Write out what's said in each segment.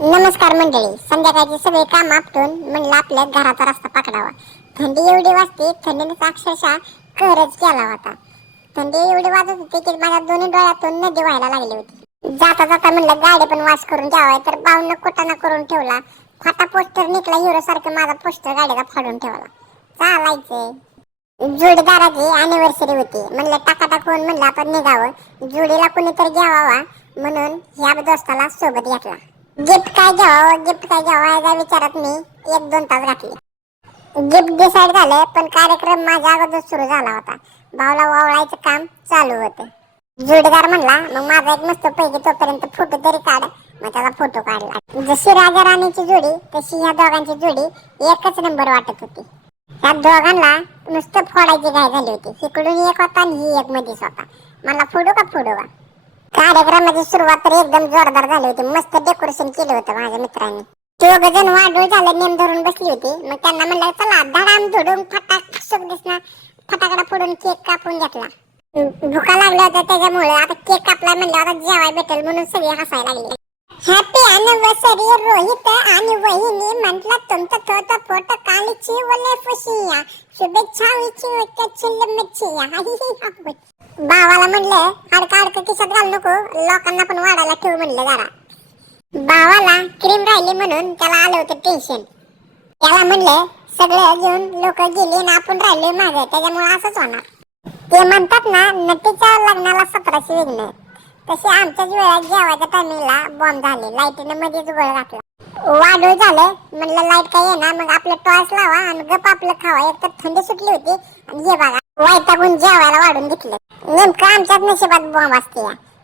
नमस्कार मंडळी. संध्याकाळचे सगळे काम आपटून म्हणलं आपल्या घराचा रस्ता पकडावा. थंडी एवढी वाजते, थंडीने अक्षरशः कहरच केला होता. थंडी एवढी वाजत होती की माझ्या दोन्ही डोळ्यातून नदी व्हायला लागली होती. जाता जाता म्हणलं गाडी पण वाश करून जावाय, तर बावनं कुटाणा करून ठेवला. फाटा पोस्टर निघला हिरो सारखं, माझा पोस्टर गाडीला फाडून ठेवला. चालायचंय. जोडीदाराची अॅनिव्हर्सरी होती. म्हणलं टाकाटाक होऊन म्हणलं आपण निघावं, जोडीला कुणीतरी घ्यावा म्हणून ह्या दोस्ताला सोबत घेतला. गिफ्ट काय घ्यावं याच्या विचारात मी 1-2 तास घातले. गिफ्ट डिसाईड झालं, पण कार्यक्रम माझ्या अगोदर सुरू झाला होता. भावला वावळायचं काम चालू होतं. जोडीदार म्हणला, मग माझा एक मस्त पैकी तोपर्यंत फोटो तरी काढ. मग त्याला फोटो काढला. जशी राजा राणीची जोडी तशी ह्या दोघांची जोडी एकच नंबर वाटत होती. ह्या दोघांना नुसतं फोडायची घाई झाली होती. इकडून एक होता आणि ही एक मध्येच होता. मला फोडू का. कार्यक्रमाची सुरुवात तर एकदम जोरदार झाली होती. मस्त डेकोरेशन केलं होतं माझ्या मित्रांनी. दोघ जण वाढून झालं, नेम धरून बसली होती. मग त्यांना म्हणलं चला धडाम धुडून फटाकडा फोडून केक कापून घेतला. भुका लागल्या होत्या त्याच्यामुळे आता केक कापला म्हणलं आता जेवाय भेटेल म्हणून सगळे हसायला लागले. हॅपी अॅनिव्हर्सरी रोहित आणि वहिनी, म्हटलं तुमचं तो फोटो कालीची वले फुशिया, शुभेच्छा भावाला म्हणलं हाडका खिशात घालू नको, लोकांना पण वाढायला ठेव म्हणलं जरा. भावाला क्रीम राहिली म्हणून त्याला आलं होतं टेन्शन. त्याला म्हणलं सगळं घेऊन लोक गेले ना आपण राहिलोय मागे, त्याच्यामुळे असंच होणार. ते म्हणतात ना नटीच्या लग्नाला 1700 विघ्न, तसे आमच्याच वेळात जेवायच्या टायमिंगला बॉम्ब झाले. लाईटीने मध्येच गोळ घातला. वाढू झालं म्हणलं लाईट काय येणार, मग आपलं टॉर्च लावा आणि गप आपलं खावा. एक तर थंडी सुटली होती आणि हे बघा वैतागून जेवायला वाढून घेतलं. नेमकं आमच्याच नशिबात बॉम्ब असते.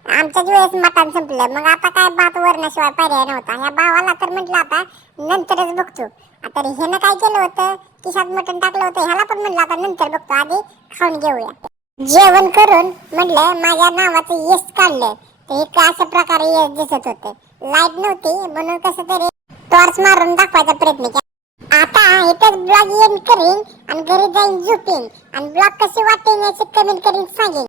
आमच्याच वेळेस मटण संपलं, मग आता काय भात वरणाशिवाय पर्याय नव्हता. ह्या भावाला तर म्हटलं आता नंतरच बघतो. आता ह्यानं काय केलं होतं, खिशात मटण टाकलं होतं. ह्याला पण म्हटलं आता नंतर बघतो, आधी खाऊन घेऊया. जेवण करून म्हटलं माझ्या नावाचं यश काढलं तर हे अशा प्रकारे यश दिसत होतं. लाईट नव्हती म्हणून कसं तरी टॉर्च मारून दाखवायचा प्रयत्न केला. आता इथेच ब्लॉग एंड करीन आणि घरी जाईन झोपेन आणि ब्लॉग कशी वाटेल याची कमेंट करीन सांगेन.